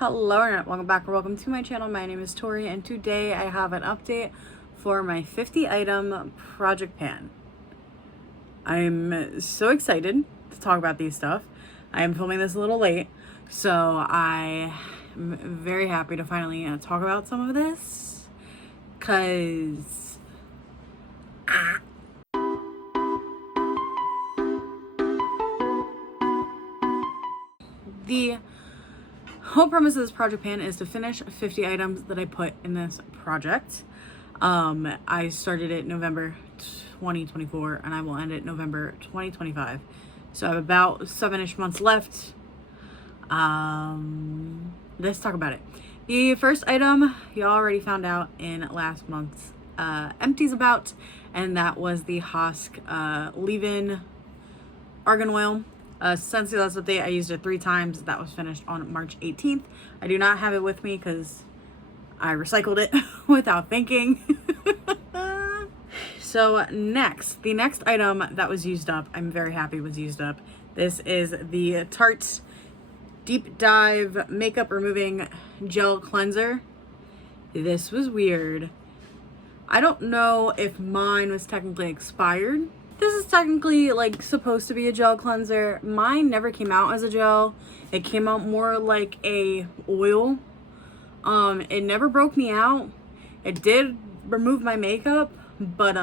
Hello Internet, welcome back or welcome to my channel. My name is Tori and today I have an update for my 50 item project pan. I'm so excited to talk about these stuff. I am filming this a little late, so I am very happy to finally talk about some of this because the whole premise of this project pan is to finish 50 items that I put in this project. I started it November 2024 and I will end it November 2025. So I have about 7-ish months left. Let's talk about it. The first item you already found out in last month's empties about, and that was the Hask leave-in argan oil. Since the last update, I used it 3 times. That was finished on March 18th. I do not have it with me because I recycled it without thinking. So next, the next item that was used up, I'm very happy was used up. This is the Tarte Deep Dive Makeup Removing Gel Cleanser. This was weird. I don't know if mine was technically expired. This is technically like supposed to be a gel cleanser. Mine never came out as a gel. It came out more like a oil. It never broke me out. It did remove my makeup, but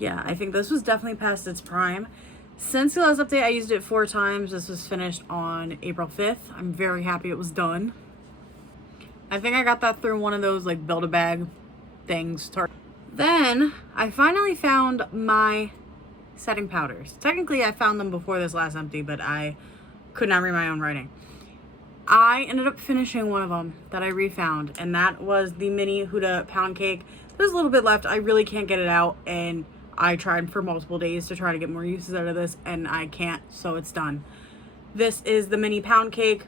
yeah, I think this was definitely past its prime. Since the last update, I used it 4 times. This was finished on April 5th. I'm very happy it was done. I think I got that through one of those like Build-A-Bag things. Then I finally found my setting powders. Technically, I found them before this last empty, but I could not read my own writing. I ended up finishing one of them that I refound, and that was the mini Huda pound cake. There's a little bit left. I really can't get it out, and I tried for multiple days to try to get more uses out of this, and I can't, so it's done. This is the mini pound cake.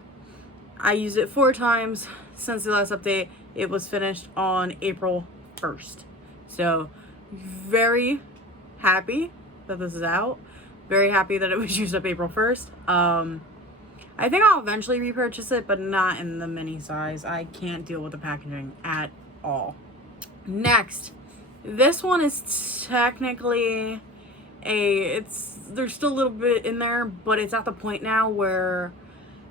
I used it 4 times since the last update. It was finished on April 1st. So very happy that this is out. Very happy that it was used up April 1st. I think I'll eventually repurchase it, but not in the mini size. I can't deal with the packaging at all. Next, this one is technically there's still a little bit in there, but it's at the point now where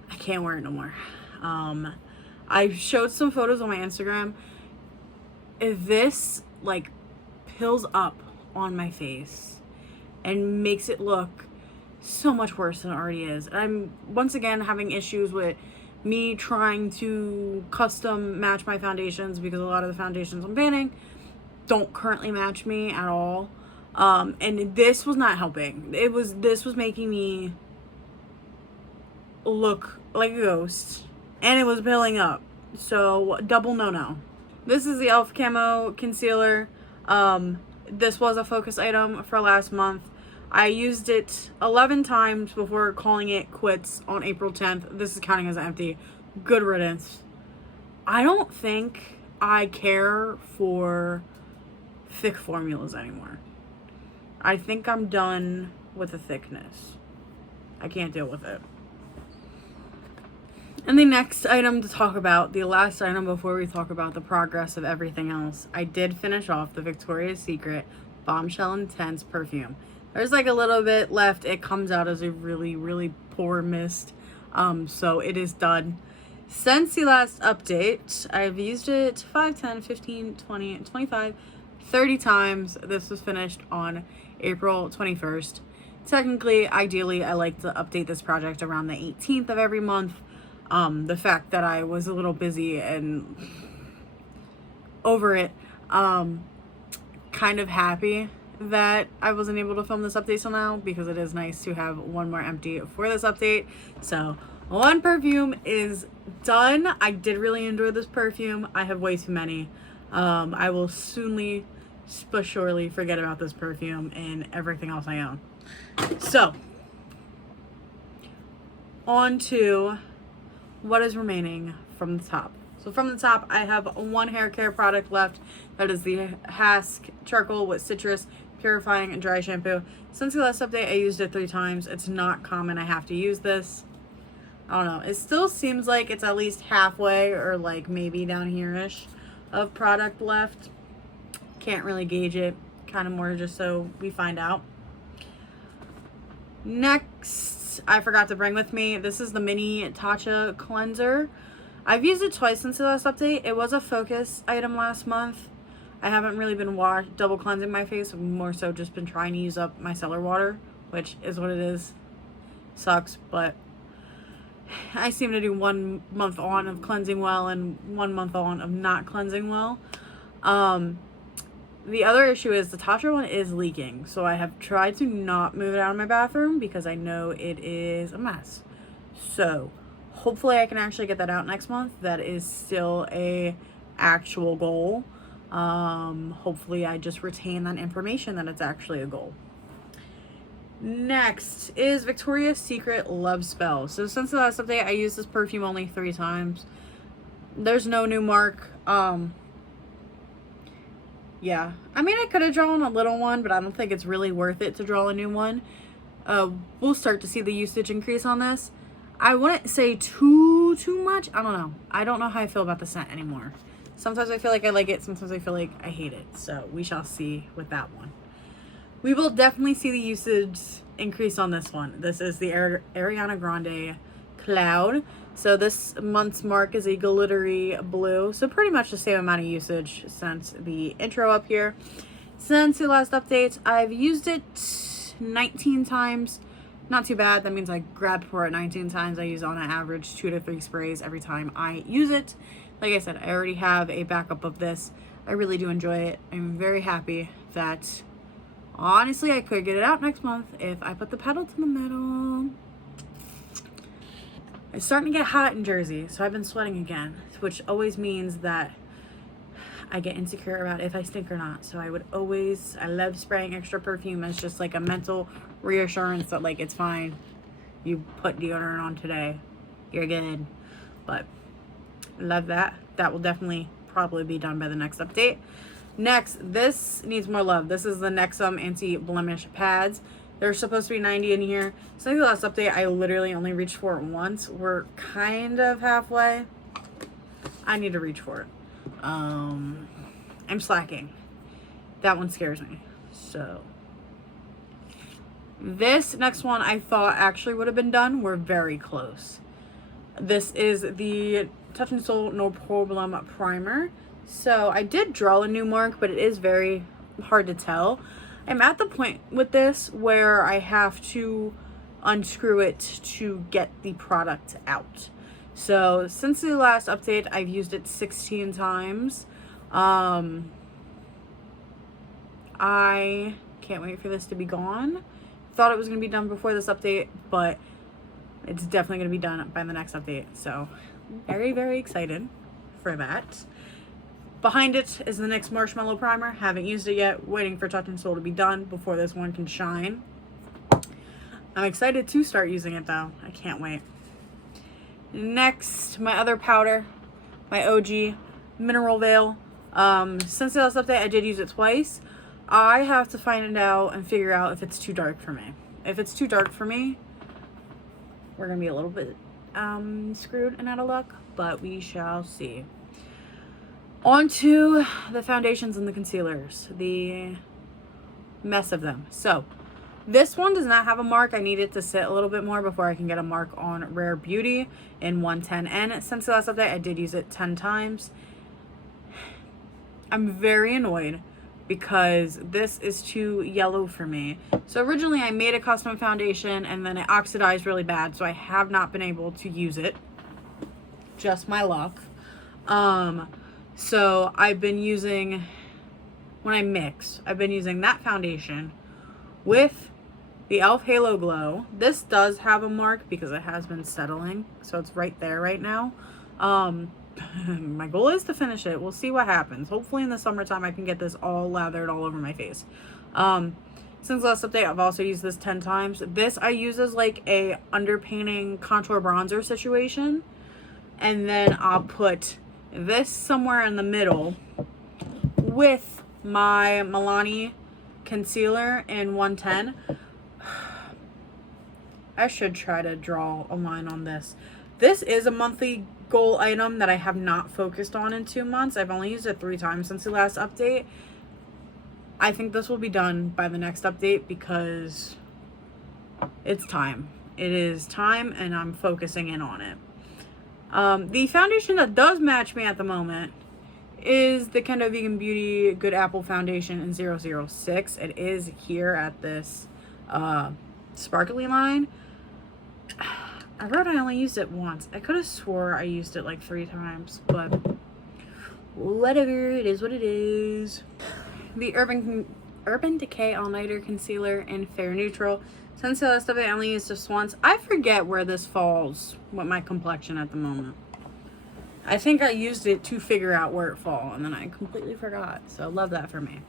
I can't wear it no more. I showed some photos on my Instagram. This like pills up on my face and makes it look so much worse than it already is. I'm once again having issues with me trying to custom match my foundations because a lot of the foundations I'm banning don't currently match me at all. And this was not helping. This was making me look like a ghost, and it was pilling up. So double no. This is the e.l.f. Camo Concealer. This was a focus item for last month. I used it 11 times before calling it quits on April 10th. This is counting as empty. Good riddance. I don't think I care for thick formulas anymore. I think I'm done with the thickness. I can't deal with it. And the next item to talk about, the last item before we talk about the progress of everything else, I did finish off the Victoria's Secret Bombshell Intense perfume. There's like a little bit left. It comes out as a really, really poor mist. So it is done. Since the last update, I've used it 5, 10, 15, 20, 25, 30 times. This was finished on April 21st. Technically, ideally, I like to update this project around the 18th of every month. The fact that I was a little busy and over it, kind of happy that I wasn't able to film this update till now, because it is nice to have one more empty for this update. So one perfume is done. I did really enjoy this perfume. I have way too many. I will soonly but surely forget about this perfume and everything else I own. So on to what is remaining from the top. So from the top, I have one hair care product left. That is the Hask Charcoal with Citrus Purifying and Dry Shampoo. Since the last update, I used it 3 times. It's not common I have to use this. I don't know. It still seems like it's at least halfway or like maybe down here-ish of product left. Can't really gauge it. Kind of more just so we find out. Next, I forgot to bring with me. This is the mini Tatcha cleanser. I've used it twice since the last update. It was a focus item last month. I haven't really been double cleansing my face. I've more so just been trying to use up my cellar water, which is what it is. Sucks, but I seem to do 1 month on of cleansing well and 1 month on of not cleansing well. The other issue is the Tatcha one is leaking. So I have tried to not move it out of my bathroom because I know it is a mess. So hopefully I can actually get that out next month. That is still a actual goal. Hopefully I just retain that information that it's actually a goal. Next is Victoria's Secret Love Spell. So since the last update, I used this perfume only 3 times. There's no new mark. Yeah, I mean, I could have drawn a little one, but I don't think it's really worth it to draw a new one. We'll start to see the usage increase on this. I wouldn't say too much. I don't know. I don't know how I feel about the scent anymore. Sometimes I feel like I like it. Sometimes I feel like I hate it. So we shall see with that one. We will definitely see the usage increase on this one. This is the Ariana Grande Cloud. So this month's mark is a glittery blue. So pretty much the same amount of usage since the intro up here. Since the last update, I've used it 19 times. Not too bad. That means I grabbed for it 19 times. I use on an average 2 to 3 sprays every time I use it. Like I said, I already have a backup of this. I really do enjoy it. I'm very happy that, honestly, I could get it out next month if I put the pedal to the metal. It's starting to get hot in Jersey, so I've been sweating again, which always means that I get insecure about if I stink or not. So I love spraying extra perfume as just like a mental reassurance that like it's fine. You put deodorant on today, you're good. But love that. That will definitely probably be done by the next update. Next, this needs more love. This is the Nexum Anti-Blemish Pads. There's supposed to be 90 in here. So the last update, I literally only reached for it once. We're kind of halfway. I need to reach for it. I'm slacking. That one scares me. So this next one I thought actually would have been done. We're very close. This is the Touch in Sol No Problem Primer. So I did draw a new mark, but it is very hard to tell. I'm at the point with this where I have to unscrew it to get the product out. So since the last update, I've used it 16 times. I can't wait for this to be gone. Thought it was going to be done before this update, but it's definitely going to be done by the next update. So very, very excited for that. Behind it is the NYX Marshmallow Primer. Haven't used it yet. Waiting for Touch in Sol to be done before this one can shine. I'm excited to start using it though. I can't wait. Next, my other powder, my OG Mineral Veil. Since the last update, I did use it twice. I have to find it out and figure out if it's too dark for me. If it's too dark for me, we're going to be a little bit screwed and out of luck, but we shall see. On to the foundations and the concealers, the mess of them. So this one does not have a mark. I need it to sit a little bit more before I can get a mark on Rare Beauty in 110N. Since the last update, I did use it 10 times. I'm very annoyed because this is too yellow for me. So originally I made a custom foundation and then it oxidized really bad, so I have not been able to use it. Just my luck. So I've been using, when I mix, I've been using that foundation with the e.l.f. Halo Glow. This does have a mark because it has been settling, so it's right there right now. My goal is to finish it. We'll see what happens. Hopefully in the summertime I can get this all lathered all over my face. Since last update, I've also used this 10 times. This I use as like a underpainting contour bronzer situation. And then I'll put this somewhere in the middle with my Milani concealer in 110. I should try to draw a line on this. This is a monthly goal item that I have not focused on in 2 months. I've only used it 3 times since the last update. I think this will be done by the next update because it's time. It is time and I'm focusing in on it. The foundation that does match me at the moment is the Kendo Vegan Beauty Good Apple Foundation in 006. It is here at this sparkly line. I wrote I only used it once. I could have swore I used it like 3 times, but whatever, it is what it is. The Urban Decay All Nighter Concealer in Fair Neutral. Since the last of it, I only used this once. I forget where this falls with my complexion at the moment. I think I used it to figure out where it fall, and then I completely forgot. So love that for me.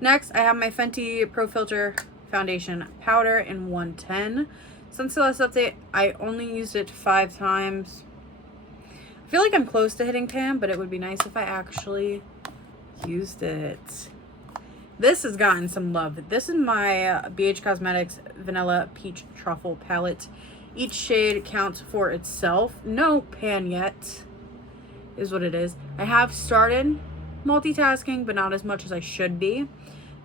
Next, I have my Fenty Pro Filter Foundation Powder in 110. Since the last update, I only used it 5 times. I feel like I'm close to hitting tan, but it would be nice if I actually used it. This has gotten some love. This is my BH Cosmetics Vanilla Peach Truffle Palette. Each shade counts for itself. No pan yet, is what it is. I have started multitasking, but not as much as I should be.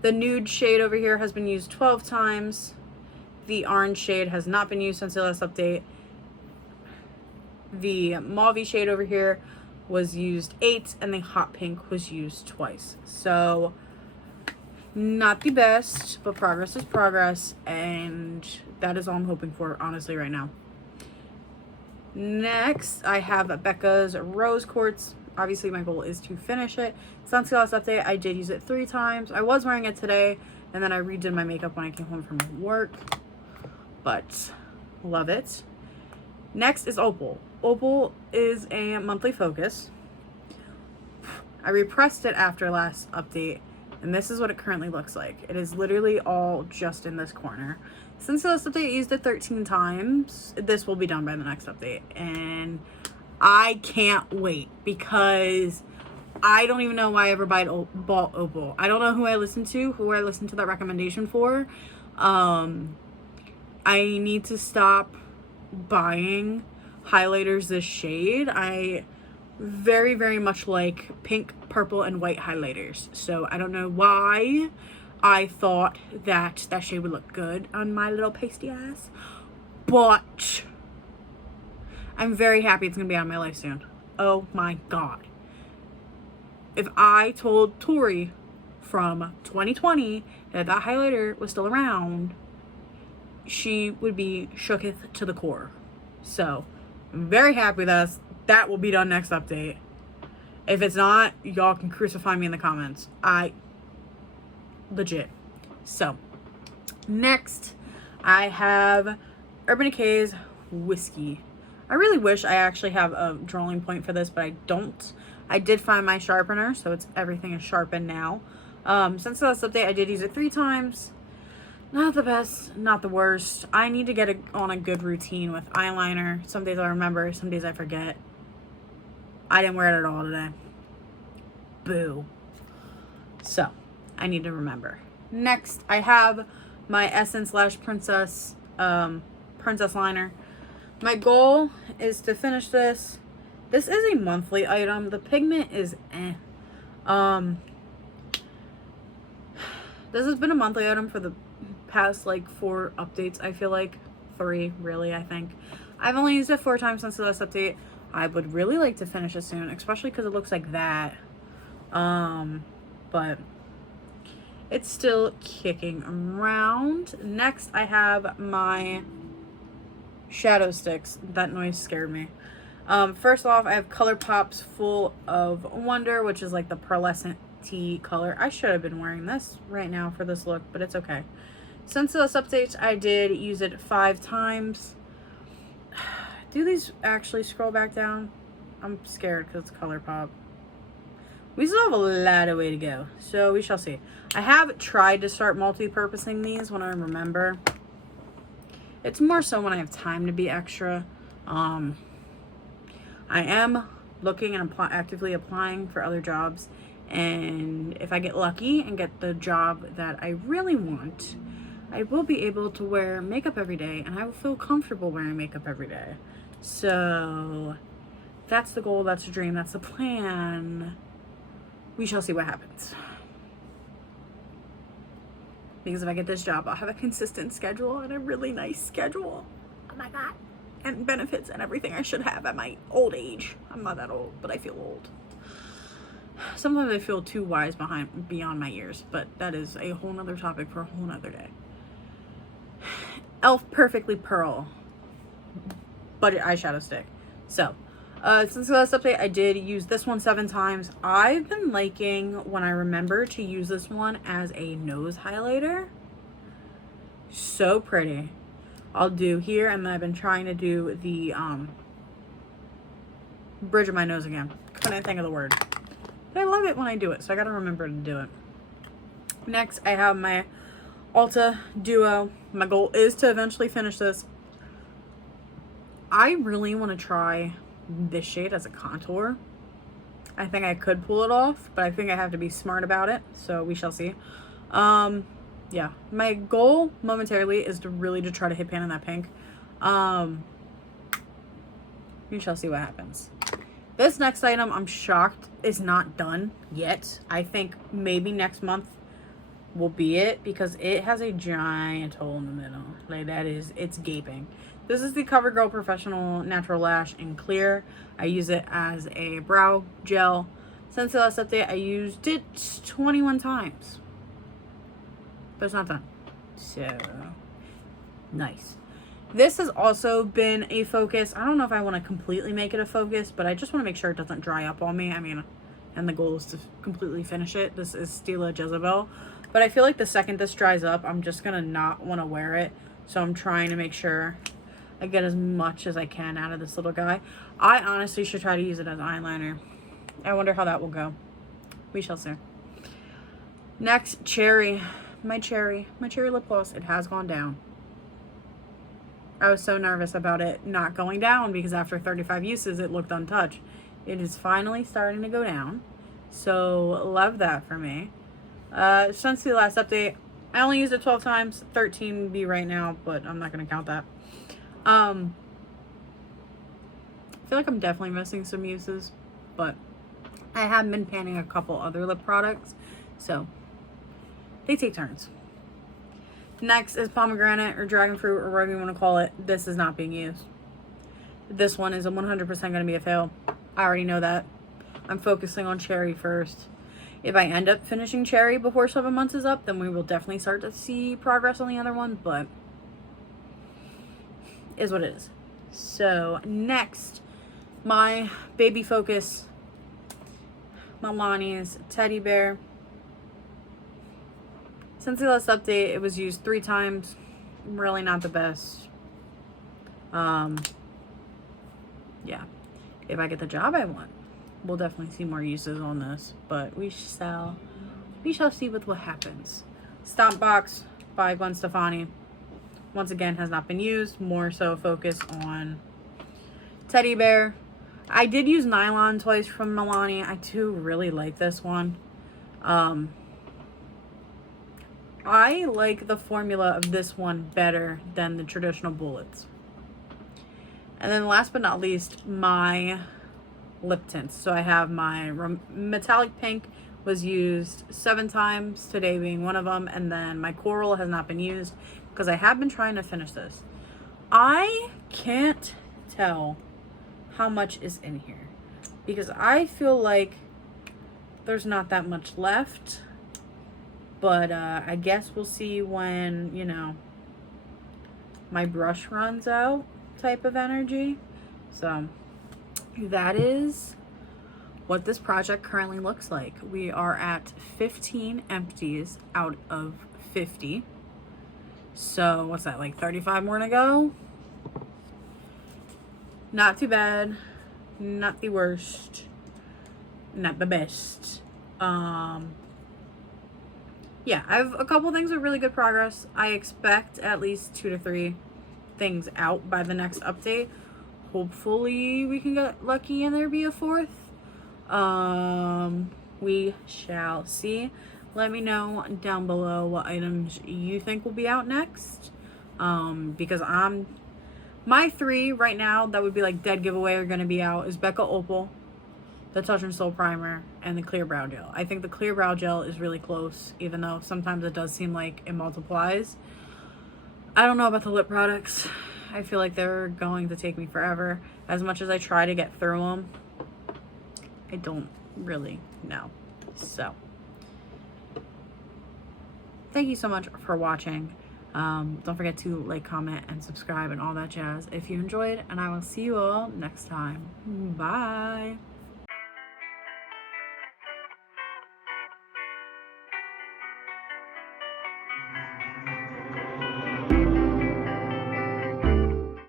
The nude shade over here has been used 12 times. The orange shade has not been used since the last update. The mauve shade over here was used 8, and the hot pink was used twice. So, not the best, but progress is progress, and that is all I'm hoping for, honestly, right now. Next, I have Becca's Rose Quartz. Obviously, my goal is to finish it. Since the last update, I did use it 3 times. I was wearing it today, and then I redid my makeup when I came home from work. But, love it. Next is Opal. Opal is a monthly focus. I repressed it after last update, and this is what it currently looks like. It is literally all just in this corner. Since the last update, I used it 13 times. This will be done by the next update, and I can't wait because I don't even know why I ever bought Opal. I don't know who I listened to that recommendation for. I need to stop buying highlighters this shade. I very, very much like pink, purple, and white highlighters. So I don't know why I thought that that shade would look good on my little pasty ass. But I'm very happy it's going to be out of my life soon. Oh my god. If I told Tori from 2020 that that highlighter was still around, she would be shooketh to the core. So, I'm very happy with that will be done next update. If it's not, y'all can crucify me in the comments. Legit. So, next, I have Urban Decay's Whiskey. I really wish I actually have a drawing point for this, but I don't. I did find my sharpener, so everything is sharpened now. Since the last update, I did use it 3 times. Not the best, not the worst. I need to get on a good routine with eyeliner. Some days I remember, some days I forget. I didn't wear it at all today. Boo. So, I need to remember. Next, I have my Essence / Princess liner. My goal is to finish this. This is a monthly item. The pigment is This has been a monthly item for the past like 4 updates. I feel like 3 really. I think I've only used it 4 times since the last update. I would really like to finish it soon, especially because it looks like that. But it's still kicking around. Next, I have my shadow sticks. That noise scared me. First off, I have ColourPop's Full of Wonder, which is like the pearlescent tea color. I should have been wearing this right now for this look, but it's okay. Since this update, I did use it 5 times. Do these actually scroll back down? I'm scared because it's ColourPop. We still have a lot of way to go, so we shall see. I have tried to start multi-purposing these when I remember. It's more so when I have time to be extra. I am looking and actively applying for other jobs, and if I get lucky and get the job that I really want, I will be able to wear makeup every day, and I will feel comfortable wearing makeup every day. So that's the goal, that's the dream, that's the plan. We shall see what happens. Because if I get this job, I'll have a consistent schedule and a really nice schedule. Oh my God. And benefits and everything I should have at my old age. I'm not that old, but I feel old. Sometimes I feel too wise beyond my years, but that is a whole nother topic for a whole nother day. Elf Perfectly Pearl budget eyeshadow stick. So since the last update, I did use this one 7 times. I've been liking when I remember to use this one as a nose highlighter. So pretty. I'll do here, and then I've been trying to do the bridge of my nose again. Couldn't think of the word. But I love it when I do it, so I gotta remember to do it. Next, I have my Ulta Duo. My goal is to eventually finish this. I really want to try this shade as a contour. I think I could pull it off, but I think I have to be smart about it, so we shall see. Yeah, my goal momentarily is to really try to hit pan in that pink. We shall see what happens. This next item, I'm shocked, is not done yet. I think maybe next month will be it, because it has a giant hole in the middle. Like, it's gaping. This is the CoverGirl Professional Natural Lash in clear. I use it as a brow gel. Since the last update, I used it 21 times. But it's not done. So, nice. This has also been a focus. I don't know if I want to completely make it a focus, but I just want to make sure it doesn't dry up on me. I mean, and the goal is to completely finish it. This is Stila Jezebel. But I feel like the second this dries up, I'm just going to not want to wear it. So I'm trying to make sure I get as much as I can out of this little guy. I honestly should try to use it as eyeliner. I wonder how that will go. We shall see. Next, Cherry. My cherry lip gloss. It has gone down. I was so nervous about it not going down because after 35 uses, it looked untouched. It is finally starting to go down. So, love that for me. Since the last update, I only used it 12 times. 13 would be right now, but I'm not going to count that. I feel like I'm definitely missing some uses, but I have been panning a couple other lip products, so they take turns. Next is pomegranate or dragon fruit or whatever you want to call it. This is not being used. This one is 100% going to be a fail. I already know that. I'm focusing on cherry first. If I end up finishing cherry before 7 months is up, then we will definitely start to see progress on the other one, but is what it is. So next, my baby focus, Milani's Teddy Bear. Since the last update, it was used 3 times. Really not the best. Yeah. If I get the job I want, we'll definitely see more uses on this. But we shall see with what happens. Stomp Box by Gwen Stefani. Once again, has not been used. More so focus on Teddy Bear. I did use Nylon twice from Milani. I do really like this one. I like the formula of this one better than the traditional bullets. And then last but not least, my lip tints. So I have my metallic pink was used 7 times, today being one of them. And then my coral has not been used because I have been trying to finish this. I can't tell how much is in here because I feel like there's not that much left. But I guess we'll see when, you know, my brush runs out type of energy. So that is what this project currently looks like. We are at 15 empties out of 50. So what's that, like 35 more to go? Not too bad. Not the worst. Not the best. Yeah, I have a couple things with really good progress. I expect at least 2 to 3 things out by the next update. Hopefully we can get lucky and there be a 4th. We shall see. Let me know down below what items you think will be out next. Because I'm My 3 right now that would be like dead giveaway are going to be out is Becca Opal, the Touch and Soul Primer, and the Clear Brow Gel. I think the Clear Brow Gel is really close, even though sometimes it does seem like it multiplies. I don't know about the lip products. I feel like they're going to take me forever. As much as I try to get through them, I don't really know. So, thank you so much for watching. Don't forget to like, comment, and subscribe and all that jazz if you enjoyed, and I will see you all next time. Bye.